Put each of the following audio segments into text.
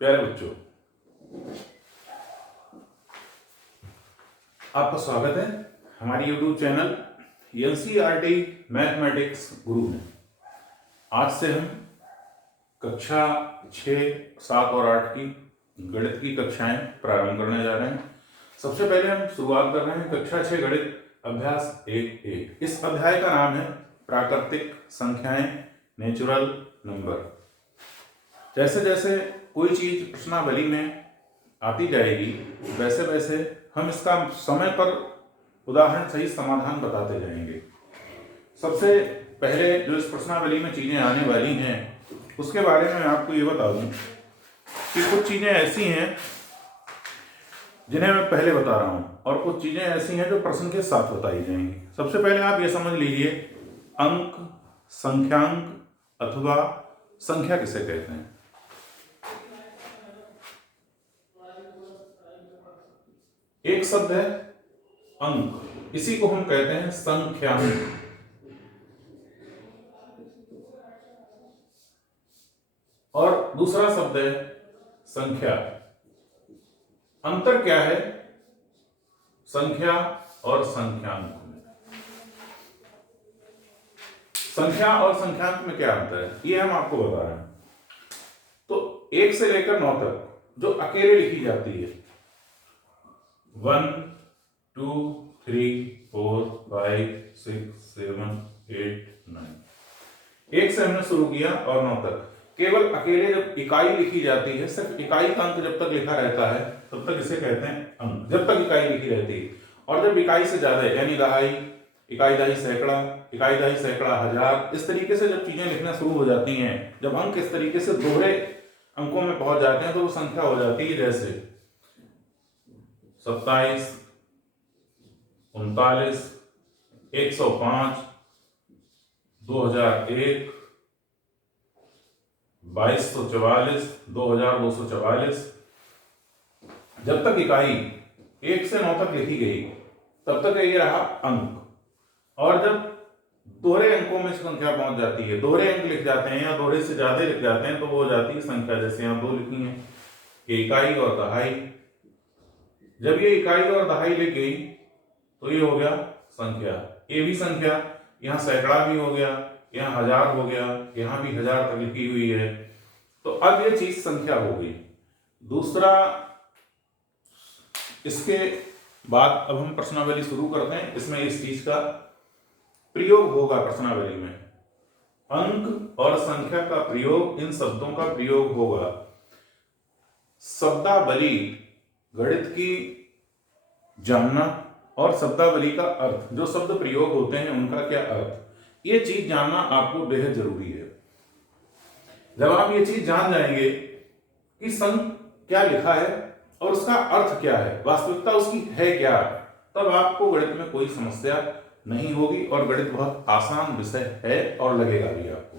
प्यारे बच्चों, आपका स्वागत है हमारी YouTube चैनल NCERT मैथमेटिक्स गुरु में। आज से हम कक्षा 6, 7 और 8 की गणित की कक्षाएं प्रारंभ करने जा रहे हैं। सबसे पहले हम शुरुआत कर रहे हैं कक्षा 6 गणित अभ्यास 1 इस अध्याय का नाम है प्राकृतिक संख्याएं, नेचुरल नंबर। जैसे जैसे कोई चीज प्रश्नावली में आती जाएगी वैसे वैसे हम इसका समय पर उदाहरण सहित समाधान बताते जाएंगे। सबसे पहले जो इस प्रश्नावली में चीजें आने वाली हैं उसके बारे में मैं आपको ये बता दूं कि कुछ चीजें ऐसी हैं जिन्हें मैं पहले बता रहा हूं और कुछ चीजें ऐसी हैं जो प्रश्न के साथ बताई जाएंगी। सबसे पहले आप ये समझ लीजिए, अंक, संख्यांक अथवा संख्या किसे कहते हैं। एक शब्द है अंक, इसी को हम कहते हैं संख्यांक। और दूसरा शब्द है संख्या। अंतर क्या है संख्या और संख्यांक में? संख्या और संख्यांक में क्या अंतर है ये हम आपको बता रहे हैं। तो 1 से लेकर 9 तक जो अकेले लिखी जाती है 1 2 3 4 5 6 7 8 9, 1 से हमने शुरू किया और 9 तक केवल अकेले जब इकाई लिखी जाती है, सिर्फ इकाई का अंक जब तक लिखा रहता है तब तक इसे कहते हैं अंक, जब तक इकाई लिखी रहती है। और जब इकाई से ज्यादा यानी दहाई, इकाई दहाई सैकड़ा, इकाई दहाई सैकड़ा हजार, इस तरीके से जब चीजें लिखना शुरू हो जाती हैं, जब अंक इस तरीके से दोहरे अंकों में पहुंच जाते हैं तो वो संख्या हो जाती है। जैसे 27, 39, 105, 2001, 2244, 2244। जब तक इकाई 1 से 9 तक लिखी गई तब तक ये रहा अंक। और जब दोहरे अंकों में संख्या पहुंच जाती है, दोहरे अंक लिख जाते हैं या दोहरे से ज्यादा लिख जाते हैं तो वो हो जाती है संख्या। जैसे यहां 2 लिखी है, इकाई और दहाई। जब ये इकाई और दहाई लिख गई तो ये हो गया संख्या। ये भी संख्या, यहाँ सैकड़ा भी हो गया, यहाँ हजार हो गया, यहाँ भी हजार तक लिखी हुई है, तो अब ये चीज संख्या हो गई। दूसरा, इसके बाद अब हम प्रश्नावली शुरू करते हैं। इसमें इस चीज का प्रयोग होगा प्रश्नावली में, अंक और संख्या का प्रयोग, इन शब्दों का प्रयोग होगा। शब्दावली, गणित की जानना और शब्दावली का अर्थ, जो शब्द प्रयोग होते हैं उनका क्या अर्थ, ये चीज जानना आपको बेहद जरूरी है। जब आप ये चीज जान जाएंगे कि संख्या क्या लिखा है और उसका अर्थ क्या है, वास्तविकता उसकी है क्या, तब आपको गणित में कोई समस्या नहीं होगी और गणित बहुत आसान विषय है और लगेगा भी आपको।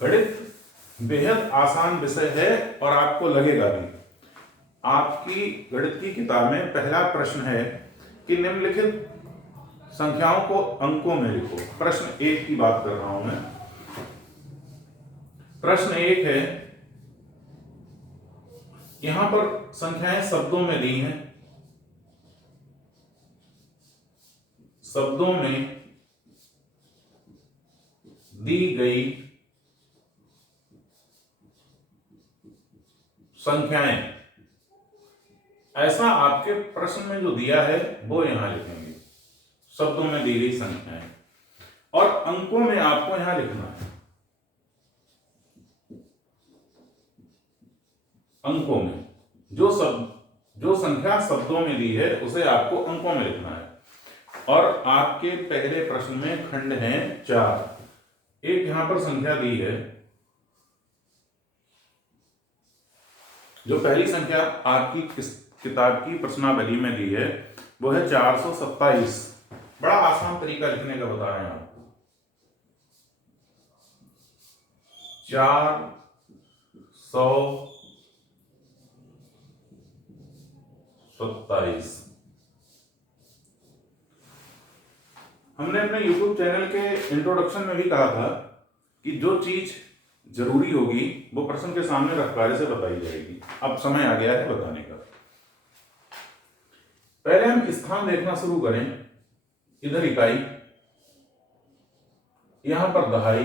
गणित बेहद आसान विषय है और आपको लगेगा भी। आपकी गणित की किताब में पहला प्रश्न है कि निम्नलिखित संख्याओं को अंकों में लिखो। प्रश्न 1 की बात कर रहा हूं मैं। प्रश्न 1 है, यहां पर संख्याएं शब्दों में दी हैं, शब्दों में दी गई संख्याएं, ऐसा आपके प्रश्न में जो दिया है वो यहां लिखेंगे, शब्दों में दी गई संख्याएं। और अंकों में आपको यहां लिखना है, अंकों में जो संख्या शब्दों में दी है उसे आपको अंकों में लिखना है। और आपके पहले प्रश्न में खंड है 4। एक यहां पर संख्या दी है, जो पहली संख्या आपकी किताब की प्रश्नावली में दी है वो है 427। बड़ा आसान तरीका लिखने का बता रहे हैं आपको। 427। हमने अपने YouTube चैनल के इंट्रोडक्शन में भी कहा था कि जो चीज जरूरी होगी वो प्रश्न के सामने रफ्तार से बताई जाएगी। अब समय आ गया है बताने का। पहले हम स्थान देखना शुरू करें। इधर इकाई, यहां पर दहाई,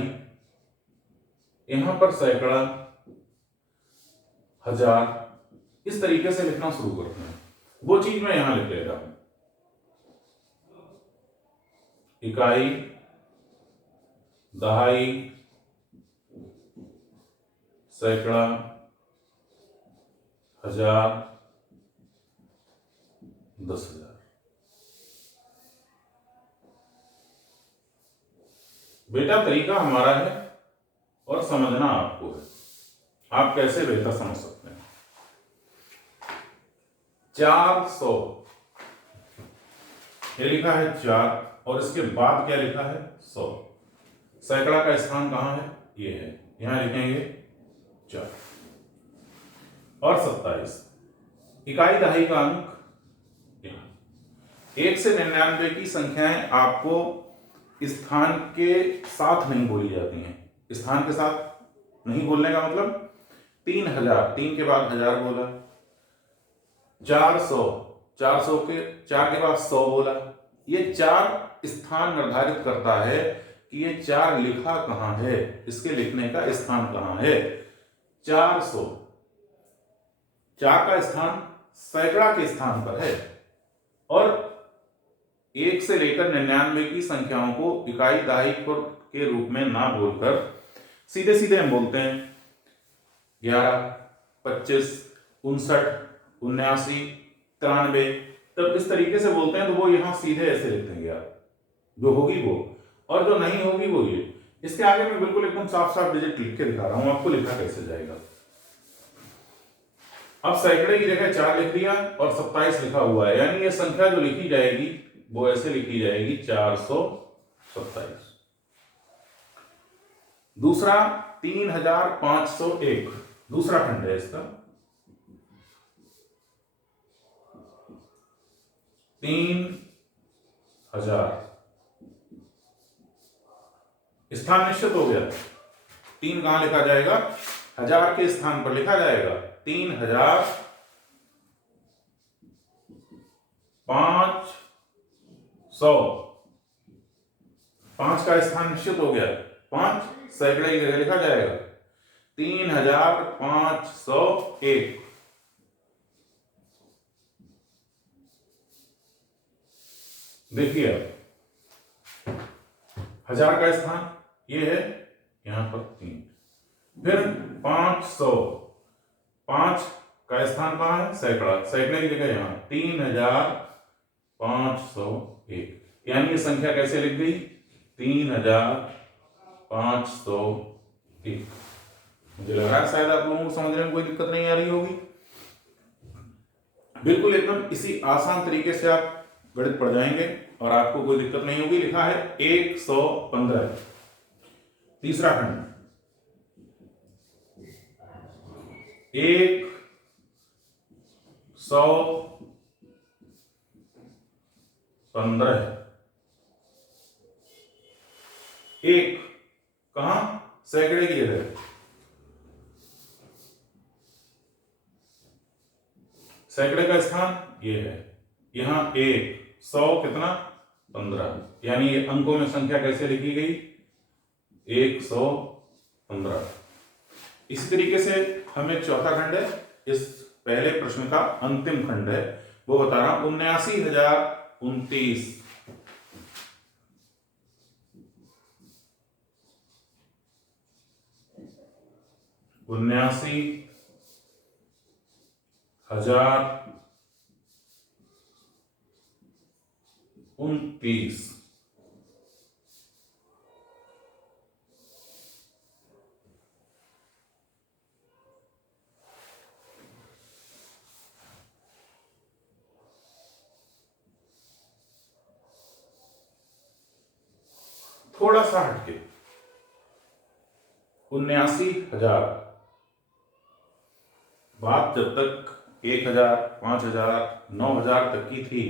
यहां पर सैकड़ा, हजार, इस तरीके से लिखना शुरू करते हैं। वो चीज मैं यहां लिख ले रहा हूं। इकाई, दहाई, सैकड़ा, हजार, 10,000। बेटा तरीका हमारा है और समझना आपको है। आप कैसे बेहतर समझ सकते हैं। 400, ये लिखा है 4 और इसके बाद क्या लिखा है 100। सैकड़ा का स्थान कहां है, ये है, यहां लिखेंगे 4 और 27। इकाई दहाई का अंक 1 से 99 की संख्याएं आपको स्थान के साथ नहीं बोली जाती हैं। स्थान के साथ नहीं बोलने का मतलब 3000, 3 के बाद 1000 बोला। 400, 400 के 4 के बाद 100 बोला। ये 4 स्थान निर्धारित करता है कि ये 4 लिखा कहां है, इसके लिखने का स्थान कहां है। 400, 4 का स्थान सैकड़ा के स्थान पर है और 1 से लेकर 99 की संख्याओं को इकाई दहाई के रूप में ना बोलकर सीधे सीधे हम बोलते हैं 11, 25, 59, 79, 93। तब इस तरीके से बोलते हैं तो वो यहां सीधे ऐसे लिख देंगे आप, जो होगी वो, और जो नहीं होगी वो ये। इसके आगे मैं बिल्कुल एकदम साफ साफ डिजिट लिख के दिखा रहा हूं आपको, लिखा कैसे जाएगा। अब सैकड़े की जगह 4 लिख दिया और 27 लिखा हुआ है, यानी ये संख्या जो लिखी जाएगी वो ऐसे लिखी जाएगी 427। दूसरा 3501, दूसरा खंड है इसका। 3000, स्थान निश्चित हो गया। 3 कहां लिखा जाएगा, 1000 के स्थान पर लिखा जाएगा। 3500, 5 का स्थान निश्चित हो गया। 5 सैकड़े की जगह लिखा जाएगा। 3501। देखिए अब 1000 का स्थान ये है, यहां पर 3। फिर 500, 5 का स्थान कहां है, सैकड़ा, सैकड़े की जगह यहां 3501। यानी ये संख्या कैसे लिख गई, 3501। मुझे लग रहा है शायद आप लोगों को समझने में कोई दिक्कत नहीं आ रही होगी। बिल्कुल एकदम इसी आसान तरीके से आप गणित पढ़ जाएंगे और आपको कोई दिक्कत नहीं होगी। लिखा है 115, तीसरा खंड। 115, 1 कहां, सैकड़े की जगह। सैकड़े का स्थान ये है, यहां 1, 100 कितना 15, यानी ये अंकों में संख्या कैसे लिखी गई, 115। इसी तरीके से हमें चौथा खंड है, इस पहले प्रश्न का अंतिम खंड है, वो बता रहा हूं। 79,029, 79,029। थोड़ा सा हटके 79,000। बात जब तक 1000, 5000, 9000 तक की थी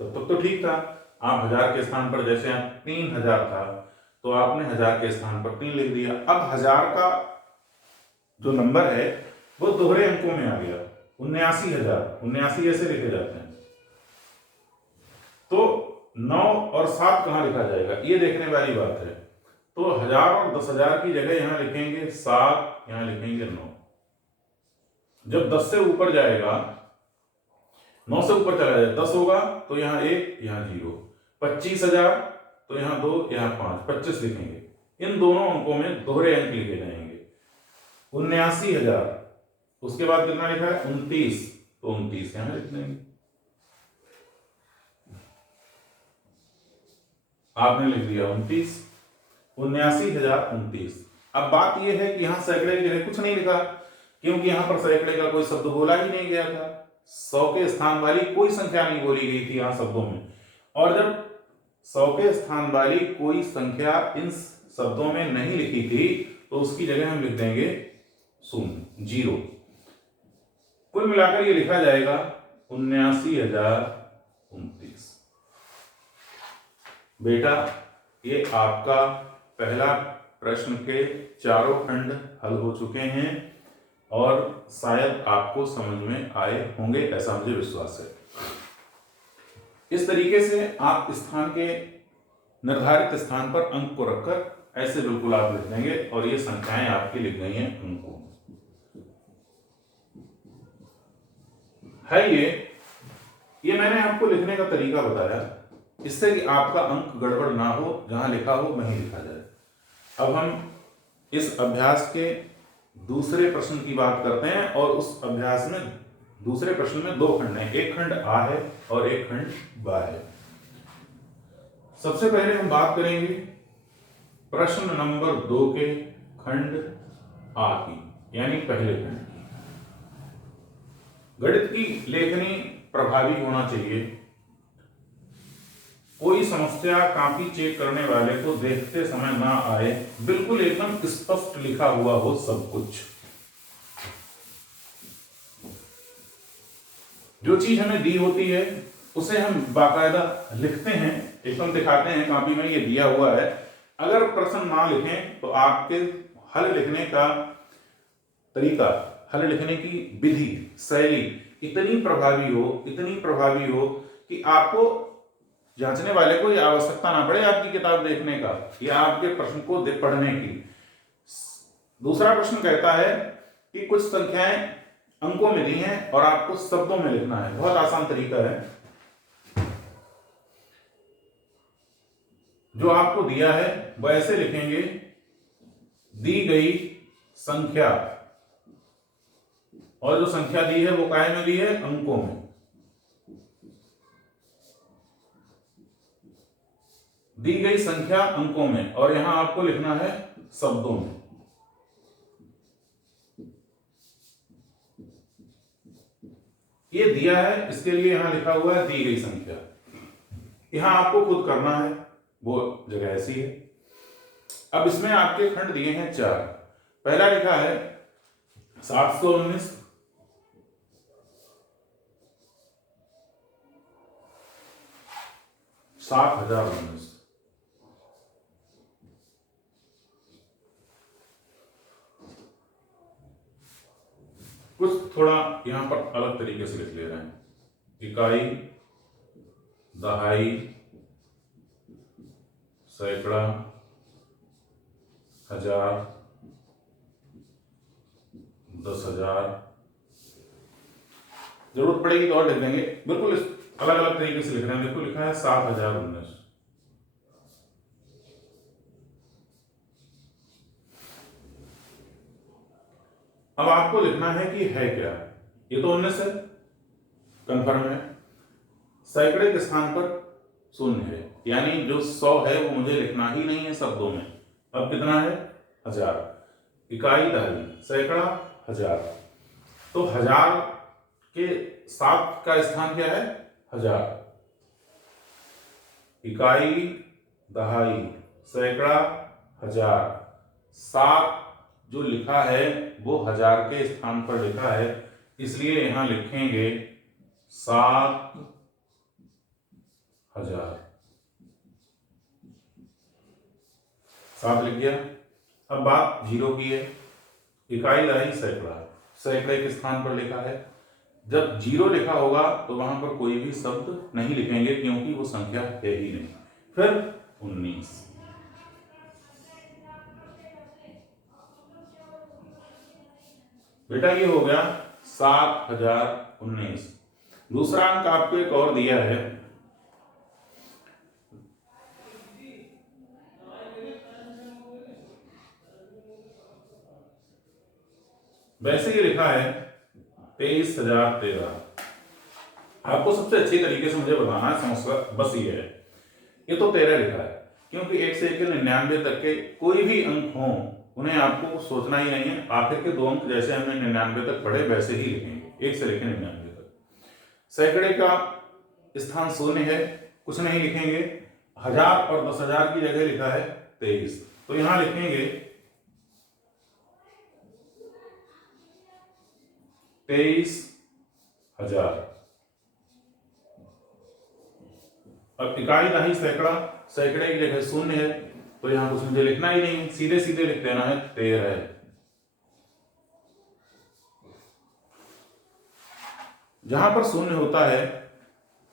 तब तक तो ठीक था। आप 1000 के स्थान पर जैसे 3000 था तो आपने 1000 के स्थान पर 3 लिख दिया। अब 1000 का जो नंबर है वो दोहरे अंकों में आ गया, 79,000। 79 ऐसे लिखे जाते हैं। तो 9 और 7 कहाँ लिखा जाएगा, ये देखने वाली बात है। तो 1000 और 10,000 की जगह यहां लिखेंगे 7, यहां लिखेंगे 9। जब 10 से ऊपर जाएगा, 9 से ऊपर चला जाए, 10 होगा तो यहाँ 1, यहाँ 0। 25,000 तो यहाँ 2, यहाँ 5, 25 लिखेंगे। इन दोनों अंकों में दोहरे अंक लिखे जाएंगे। 79,000, उसके बाद कितना लिखा है 29, तो 29 यहां लिख देंगे। आपने लिख दिया 29, 79,029। अब बात यह है कि यहां सैकड़े की जगह कुछ नहीं लिखा, क्योंकि यहां पर सैकड़े का कोई शब्द बोला ही नहीं गया था। 100 के स्थान वाली कोई संख्या नहीं बोली गई थी यहां शब्दों में। और जब 100 के स्थान वाली कोई संख्या इन शब्दों में नहीं लिखी थी तो उसकी जगह हम लिख देंगे 0, 0। कुल मिलाकर ये लिखा जाएगा 79,029। बेटा, ये आपका पहला प्रश्न के चारों खंड हल हो चुके हैं और शायद आपको समझ में आए होंगे, ऐसा मुझे विश्वास है। इस तरीके से आप स्थान के निर्धारित स्थान पर अंक को रखकर ऐसे बिल्कुल आप लिख देंगे और ये संख्याएं आपकी लिख गई हैं अंकों में। है ये मैंने आपको लिखने का तरीका बताया, इससे कि आपका अंक गड़बड़ ना हो, जहां लिखा हो वहीं लिखा जाए। अब हम इस अभ्यास के दूसरे प्रश्न की बात करते हैं और उस अभ्यास में दूसरे प्रश्न में 2 खंड हैं, एक खंड आ है और एक खंड बा है। सबसे पहले हम बात करेंगे प्रश्न नंबर 2 के खंड आ की, यानी पहले खंड की। गणित की लेखनी प्रभावी होना चाहिए। कोई समस्या कॉपी चेक करने वाले को देखते समय ना आए, बिल्कुल एकदम स्पष्ट लिखा हुआ हो सब कुछ। जो चीज हमें दी होती है उसे हम बाकायदा लिखते हैं, एकदम दिखाते हैं कॉपी में ये दिया हुआ है। अगर प्रश्न ना लिखें तो आपके हल लिखने का तरीका, हल लिखने की विधि, शैली इतनी प्रभावी हो कि आपको जांचने वाले को यह आवश्यकता ना पड़े आपकी किताब देखने का या आपके प्रश्न को पढ़ने की। दूसरा प्रश्न कहता है कि कुछ संख्याएं अंकों में दी हैं और आपको शब्दों में लिखना है। बहुत आसान तरीका है। जो आपको दिया है वह ऐसे लिखेंगे, दी गई संख्या, और जो संख्या दी है वो काय में दी है, अंकों में। दी गई संख्या अंकों में, और यहां आपको लिखना है शब्दों में। ये दिया है, इसके लिए यहां लिखा हुआ है दी गई संख्या। यहां आपको खुद करना है, वो जगह ऐसी है। अब इसमें आपके खंड दिए हैं 4। पहला लिखा है 719, 7,019। कुछ थोड़ा यहां पर अलग तरीके से लिख ले रहे हैं। इकाई, दहाई, सैकड़ा, हजार, 10,000। जरूरत पड़ेगी तो और लिख देंगे। बिल्कुल अलग अलग तरीके से लिख रहे हैं। देखो लिखा है 7,019। अब आपको लिखना है कि है क्या। ये तो 19 है, कंफर्म है। सैकड़े के स्थान पर 0 है, यानी जो 100 है वो मुझे लिखना ही नहीं है शब्दों में। अब कितना है, 1000। इकाई, दहाई, सैकड़ा, हजार। तो 1000 के 7 का स्थान क्या है, 1000। इकाई, दहाई, सैकड़ा, हजार। 7 जो लिखा है वो 1000 के स्थान पर लिखा है, इसलिए यहां लिखेंगे 7,000। 7 लिख दिया। अब बात जीरो की है। इकाई दहाई सैकड़ा, सैकड़े के स्थान पर लिखा है। जब जीरो लिखा होगा तो वहां पर कोई भी शब्द नहीं लिखेंगे क्योंकि वो संख्या है ही नहीं। फिर 19, बेटा ये हो गया 7019। दूसरा अंक आपको एक और दिया है, वैसे ही लिखा है 23,013। आपको सबसे अच्छी तरीके से मुझे बताना है, समस्या बस ये है, ये तो 13 लिखा है क्योंकि 1 से लेकर 99 तक के कोई भी अंक हो उन्हें आपको सोचना ही नहीं है। आखिर के 2 अंक जैसे हमने 99 तक पढ़े वैसे ही लिखेंगे, 1 से लेकर 99 तक। सैकड़े का स्थान शून्य है, कुछ नहीं लिखेंगे। 1000 और 10,000 की जगह लिखा है 23, तो यहां लिखेंगे 23,000। अब इकाई दहाई सैकड़ा, सैकड़े की जगह शून्य है तो यहां कुछ मुझे लिखना ही नहीं, सीधे सीधे लिख देना है 13। जहां पर शून्य होता है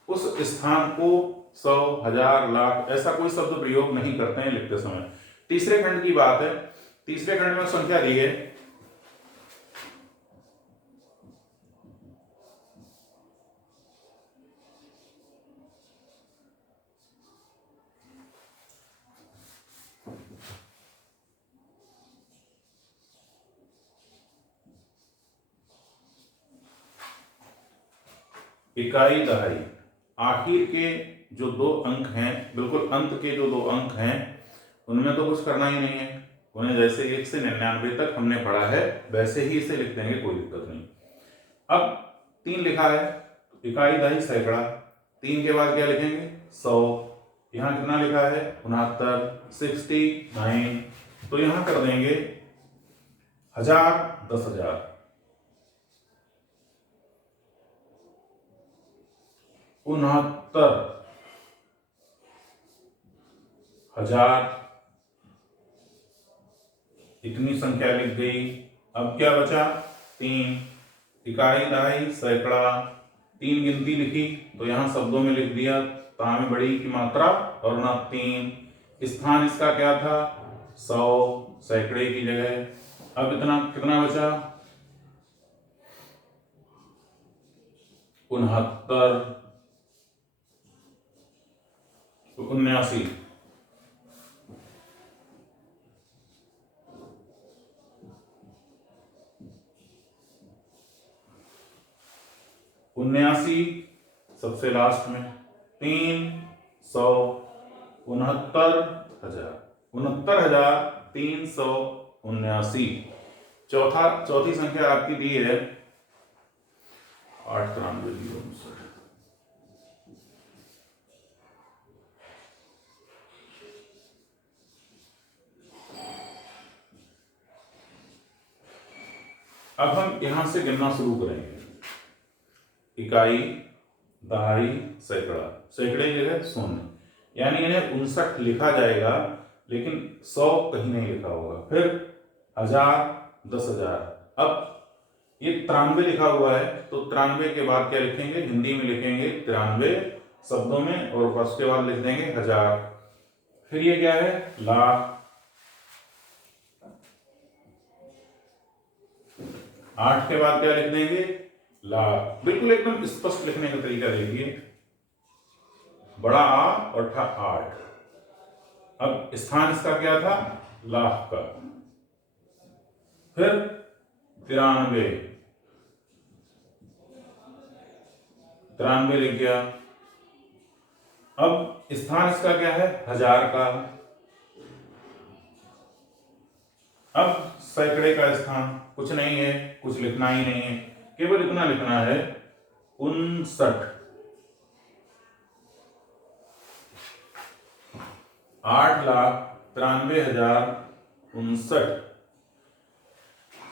उस स्थान को 100, 1000, लाख ऐसा कोई शब्द प्रयोग नहीं करते हैं लिखते समय। तीसरे खंड की बात है, तीसरे खंड में संख्या दी है इकाई दहाई। आखिर के जो 2 अंक हैं, बिल्कुल अंत के जो 2 अंक हैं उनमें तो कुछ करना ही नहीं है, उन्हें जैसे 1 से 99 तक हमने पढ़ा है वैसे ही इसे लिख देंगे, कोई दिक्कत नहीं। अब 3 लिखा है, इकाई दहाई सैकड़ा, 3 के बाद क्या लिखेंगे 100। यहां कितना लिखा है 69, 69, तो यहां कर देंगे 1000, 10,000, 69,000। इतनी संख्या लिख गई। अब क्या बचा 3, इकाई दहाई सैकड़ा, 3 गिनती लिखी तो यहां शब्दों में लिख दिया, ता में बड़ी की मात्रा और ना 3। स्थान इसका क्या था 100, सैकड़े की जगह। अब इतना कितना बचा 69, 79, 79 सबसे लास्ट में 369,000, 69,379। चौथी संख्या आपकी दी है 893,059। अब हम यहां से गिनना शुरू करेंगे। इकाई दहाई सैकड़ा, सैकड़े की जगह शून्य, यानी इन्हें 59 लिखा जाएगा लेकिन 100 कहीं नहीं लिखा होगा। फिर 1000, 10,000। अब ये 93 लिखा हुआ है तो 93 के बाद क्या लिखेंगे, हिंदी में लिखेंगे 93 शब्दों में और उसके बाद लिख देंगे 1000। फिर ये क्या है लाख, 8 के बाद क्या लिख देंगे लाख। बिल्कुल एकदम स्पष्ट लिखने का तरीका देखिए, बड़ा आ और ठा 8। अब स्थान इसका क्या था लाख का। फिर 93, 93 लिख गया। अब स्थान इसका क्या है 1000 का। अब सैकड़े का स्थान कुछ नहीं है, कुछ लिखना ही नहीं है, केवल इतना लिखना है 59, 8,93,059।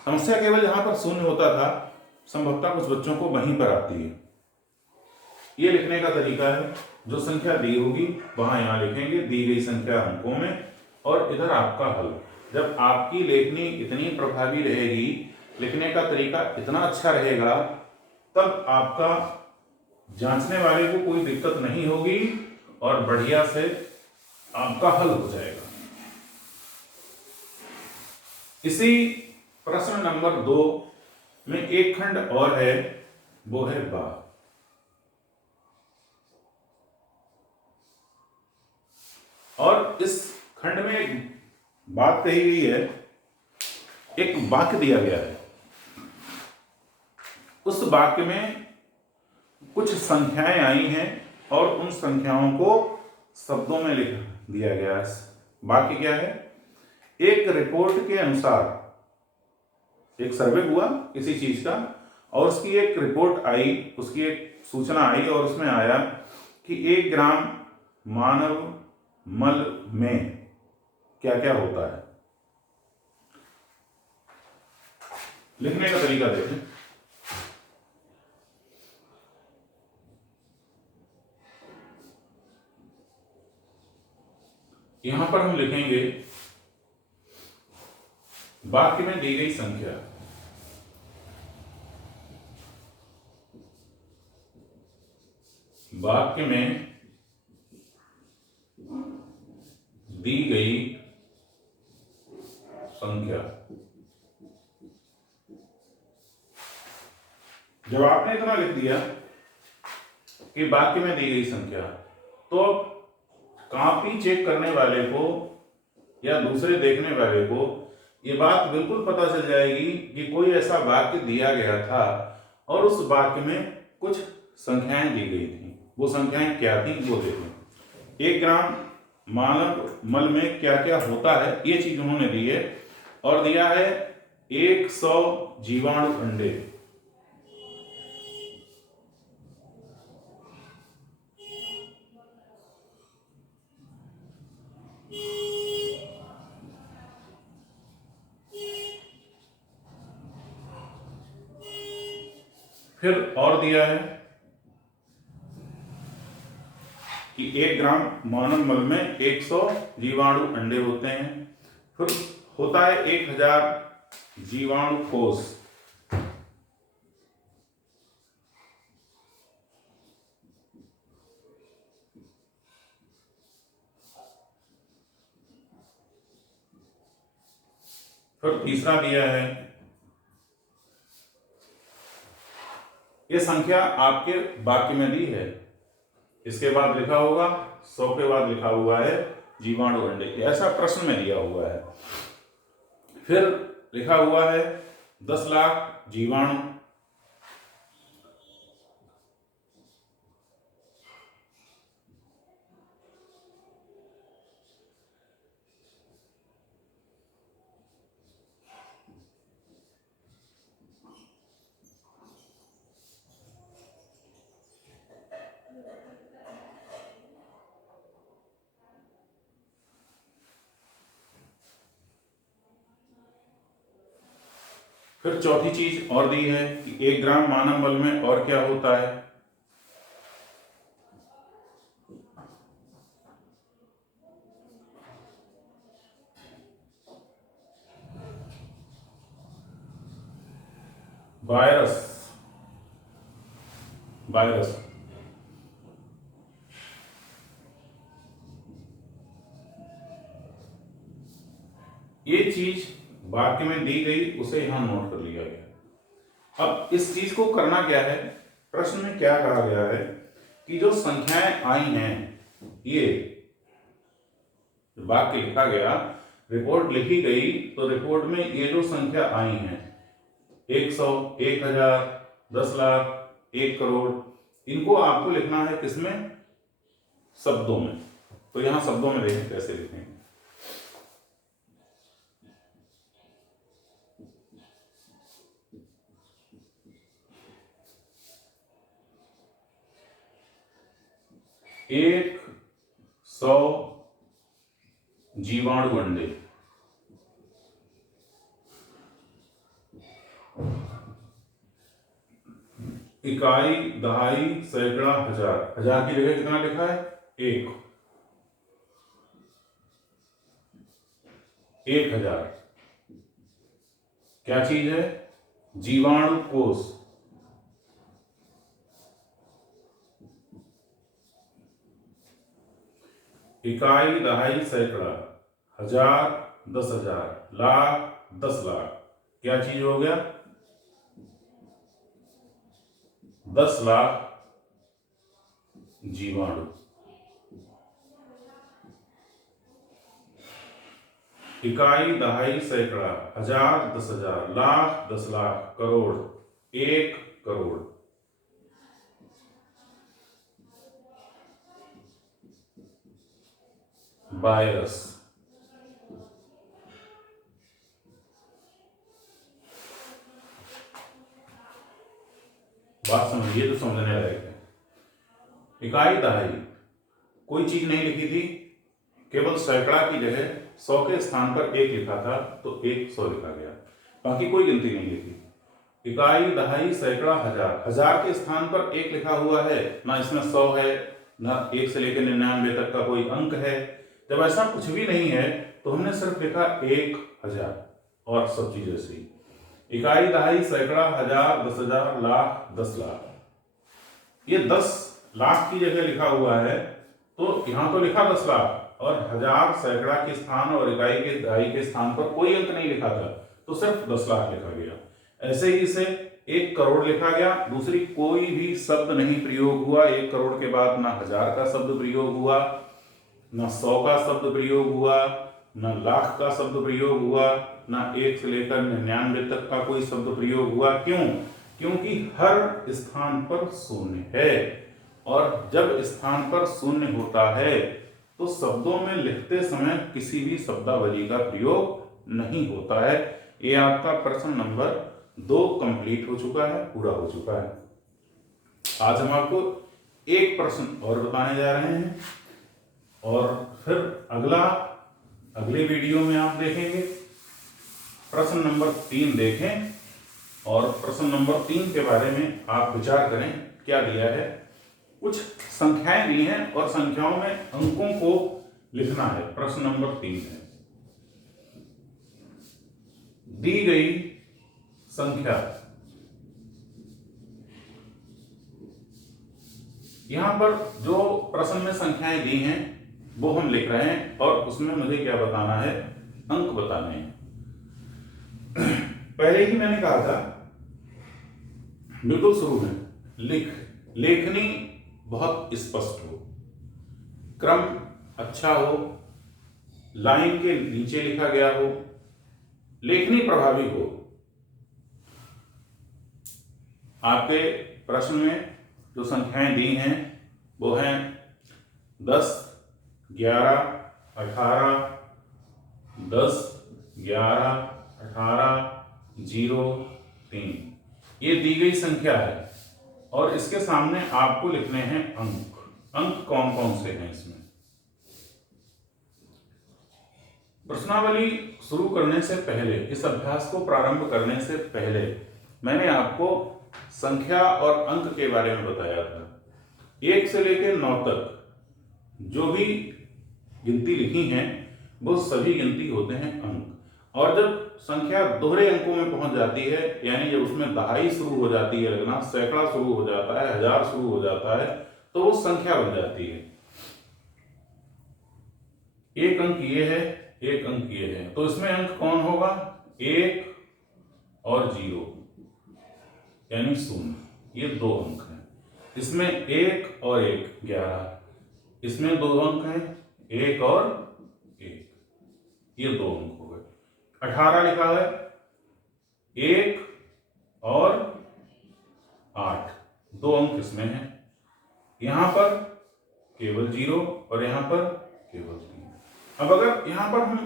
समस्या केवल जहां पर शून्य होता था, संभवतः कुछ बच्चों को वहीं पर आती है। ये लिखने का तरीका है, जो संख्या दी होगी वहां यहां लिखेंगे, दी गई संख्या अंकों में और इधर आपका हल। जब आपकी लेखनी इतनी प्रभावी रहेगी, लिखने का तरीका इतना अच्छा रहेगा, तब आपका जांचने वाले को कोई दिक्कत नहीं होगी और बढ़िया से आपका हल हो जाएगा। इसी प्रश्न नंबर 2 में एक खंड और है, वो है बा। और इस खंड में एक बात कही गई है, एक वाक्य दिया गया है। उस वाक्य में कुछ संख्याएं आई हैं और उन संख्याओं को शब्दों में लिख दिया गया है। वाक्य क्या है? एक रिपोर्ट के अनुसार, एक सर्वे हुआ किसी चीज का और उसकी एक रिपोर्ट आई, उसकी एक सूचना आई और उसमें आया कि 1 ग्राम मानव मल में क्या क्या होता है। लिखने का तरीका देखें। यहां पर हम लिखेंगे वाक्य में दी गई संख्या, वाक्य में दी गई संख्या। जब आपने इतना लिख दिया कि वाक्य में दी गई संख्या, तो कॉपी चेक करने वाले को या दूसरे देखने वाले को ये बात बिल्कुल पता चल जाएगी कि कोई ऐसा वाक्य दिया गया था और उस वाक्य में कुछ संख्याएं दी गई थी। वो संख्याएं क्या थी वो देखें। 1 ग्राम मानव मल में क्या क्या होता है, ये चीज उन्होंने दी है और दिया है 100 जीवाणु अंडे। फिर और दिया है कि 1 ग्राम मानव मल में 100 जीवाणु अंडे होते हैं। फिर होता है 1000 जीवाणु कोष। फिर तीसरा दिया है, ये संख्या आपके वाक्य में दी है, इसके बाद लिखा होगा 100 के बाद लिखा हुआ है जीवाणु अंडे, ऐसा प्रश्न में दिया हुआ है। फिर लिखा हुआ है 10 लाख जीवाणु। फिर चौथी चीज और दी है कि 1 ग्राम मानव मल में और क्या होता है। Virus, virus. ये चीज वाक्य में दी गई, उसे यहां नोट कर लिया गया। अब इस चीज को करना क्या है, प्रश्न में क्या कहा गया है कि जो संख्याएं आई हैं, ये वाक्य लिखा गया, रिपोर्ट लिखी गई, तो रिपोर्ट में ये जो संख्या आई हैं 100, 1000, 10 लाख, 1 करोड़, इनको आपको लिखना है किसमें? शब्दों में। तो यहां शब्दों में देखें कैसे लिखेंगे। एक 100 जीवाणु अंडे। इकाई, दहाई, सैकड़ा, हजार। हजार की जगह कितना लिखा है? 1। 1000 क्या चीज है? जीवाणु कोष। इकाई, दहाई, सैकड़ा, 1000, 10,000, लाख, 10 लाख क्या चीज हो गया? 10 लाख जीवाणु। इकाई, दहाई, सैकड़ा, 1000, 10,000, लाख, 10 लाख, करोड़, 1 करोड़। वायरस। बात समझिए तो समझने लायक है। इकाई, दहाई कोई चीज नहीं लिखी थी, केवल सैकड़ा की जगह 100 के स्थान पर 1 लिखा था तो 100 लिखा गया, बाकी कोई गिनती नहीं लिखी। इकाई, दहाई, सैकड़ा, 1000, 1000 के स्थान पर 1 लिखा हुआ है, ना इसमें 100 है, ना 1 से लेकर 99 तक का कोई अंक है। जब ऐसा कुछ भी नहीं है तो हमने सिर्फ लिखा 1000 और सब चीज ऐसी। इकाई, दहाई, सैकड़ा, 1000, 10,000, लाख, 10 लाख। ये 10 लाख की जगह लिखा हुआ है तो यहां तो लिखा 10 लाख और 1000 सैकड़ा के स्थान और इकाई के, दहाई के स्थान पर कोई अंक नहीं लिखा था तो सिर्फ 10 लाख लिखा गया। ऐसे ही इसे 1 करोड़ लिखा गया, दूसरी कोई भी शब्द नहीं प्रयोग हुआ। 1 करोड़ के बाद ना 1000 का शब्द प्रयोग हुआ, ना 100 का शब्द प्रयोग हुआ, ना लाख का शब्द प्रयोग हुआ, ना 1 से लेकर 99 तक का कोई शब्द प्रयोग हुआ। क्यों? क्योंकि हर स्थान पर शून्य है और जब स्थान पर शून्य होता है तो शब्दों में लिखते समय किसी भी शब्दावली का प्रयोग नहीं होता है। ये आपका प्रश्न नंबर 2 कंप्लीट हो चुका है, पूरा हो चुका है। आज हम आपको एक प्रश्न और बताने जा रहे हैं और फिर अगले वीडियो में आप देखेंगे। प्रश्न नंबर 3 देखें और प्रश्न नंबर 3 के बारे में आप विचार करें क्या दिया है। कुछ संख्याएं दी हैं और संख्याओं में अंकों को लिखना है। प्रश्न नंबर 3 है, दी गई संख्या, यहां पर जो प्रश्न में संख्याएं दी हैं वो हम लिख रहे हैं और उसमें मुझे क्या बताना है? अंक बताने हैं। पहले ही मैंने कहा था बिल्कुल शुरू में, लेखनी बहुत स्पष्ट हो, क्रम अच्छा हो, लाइन के नीचे लिखा गया हो, लेखनी प्रभावी हो। आपके प्रश्न में जो संख्याएं दी हैं वो हैं 10, 11, 18, 10, 11, 18, 0, 3। ये दी गई संख्या है और इसके सामने आपको लिखने हैं अंक। अंक कौन कौन से हैं इसमें? प्रश्नावली शुरू करने से पहले, इस अभ्यास को प्रारंभ करने से पहले मैंने आपको संख्या और अंक के बारे में बताया था। 1 से लेकर 9 तक जो भी गिनती लिखी हैं वो सभी गिनती होते हैं अंक। और जब संख्या दोहरे अंकों में पहुंच जाती है, यानी जब उसमें दहाई शुरू हो जाती है लगना, सैकड़ा शुरू हो जाता है, 1000 शुरू हो जाता है, तो वो संख्या बन जाती है। 1 अंक ये है, 1 अंक ये है, तो इसमें अंक कौन होगा? 1 और 0 यानी 0, ये 2 अंक हैं। इसमें 1 और 1 11, इसमें 2 अंक हैं, 1 और 1, ये 2 अंक हो गए। 18 लिखा है, 1 और 8, 2 अंक इसमें हैं। यहां पर केवल 0 और यहां पर केवल 3। अब अगर यहां पर हम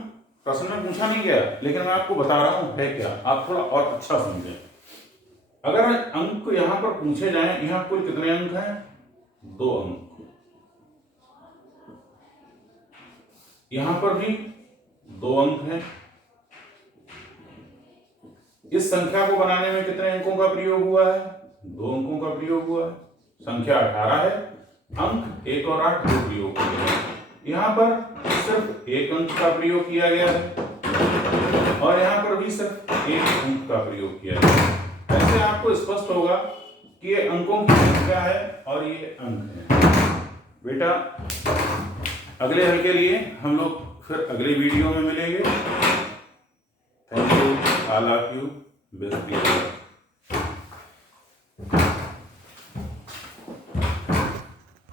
प्रश्न में पूछा नहीं गया लेकिन मैं आपको बता रहा हूं है क्या, आप थोड़ा और अच्छा समझें। अगर अंक यहां पर पूछे जाएं, यहां कुल कितने अंक हैं? 2 अंक। यहां पर भी 2 अंक हैं। इस संख्या को बनाने में कितने अंकों का प्रयोग हुआ है? 2 अंकों का प्रयोग हुआ है। संख्या 18 है, अंक 1 और 8 दो प्रयोग किए हैं। यहां पर सिर्फ 1 अंक का प्रयोग किया गया है, और यहाँ पर भी सिर्फ एक अंक का प्रयोग किया है। ऐसे आपको स्पष्ट होगा कि ये अंकों की संख्या है और ये अंक है। बेटा अगले हल के लिए हम लोग फिर अगले वीडियो में मिलेंगे। Thank you, all of you, best.